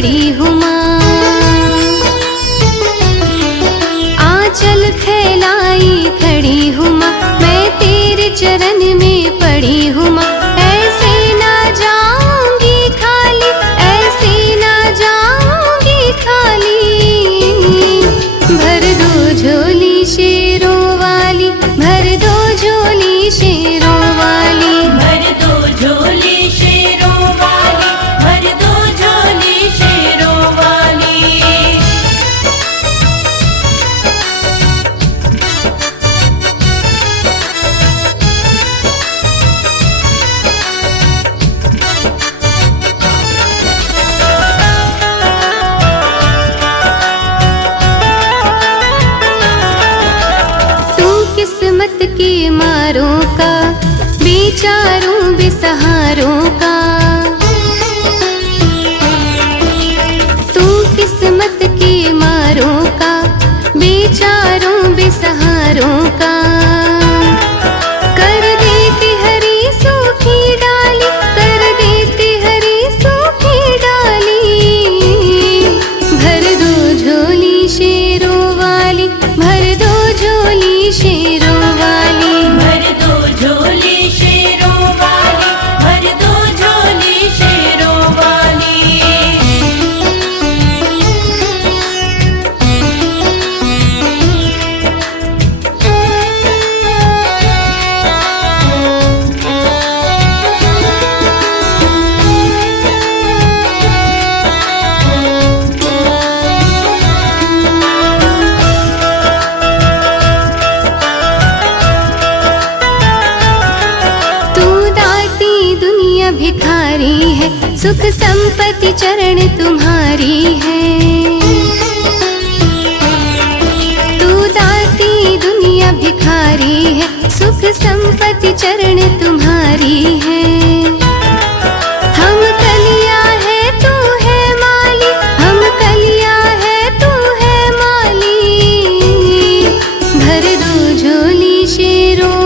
पड़ी हूँ माँ। आंचल फैलाई खड़ी हूँ माँ, मैं तेरे चरण में पड़ी हूँ माँ। ऐसे ना जाऊंगी खाली, ऐसे ना जाऊंगी खाली। भर दो झोली शेरों वाली, भर दो झोली शेरों वाली। भर दो झोली शेरों वाली, भर दो झोली शेरों वाली। तू किस्मत के मारों का, बेचारों बेसहारों का। तू किस्मत के मारों का, बेचारों बेसहारों का। कर देती हरी सूखी डाली, कर देती हरी सूखी डाली। भर दो झोली शेरों वाली, भर दो झोली शेरों वाली। भर दो झोली शेरों वाली, भर दो झोली शेरों वाली। तू दाती दुनिया भिखारी है, सुख संपत्ति चरण तुम्हारी है। तू दाती दुनिया भिखारी है, सुख संपत्ति चरण तुम्हारी है। हम कलिया है तू है माली, हम कलिया है तू है माली। भर दो झोली शेरों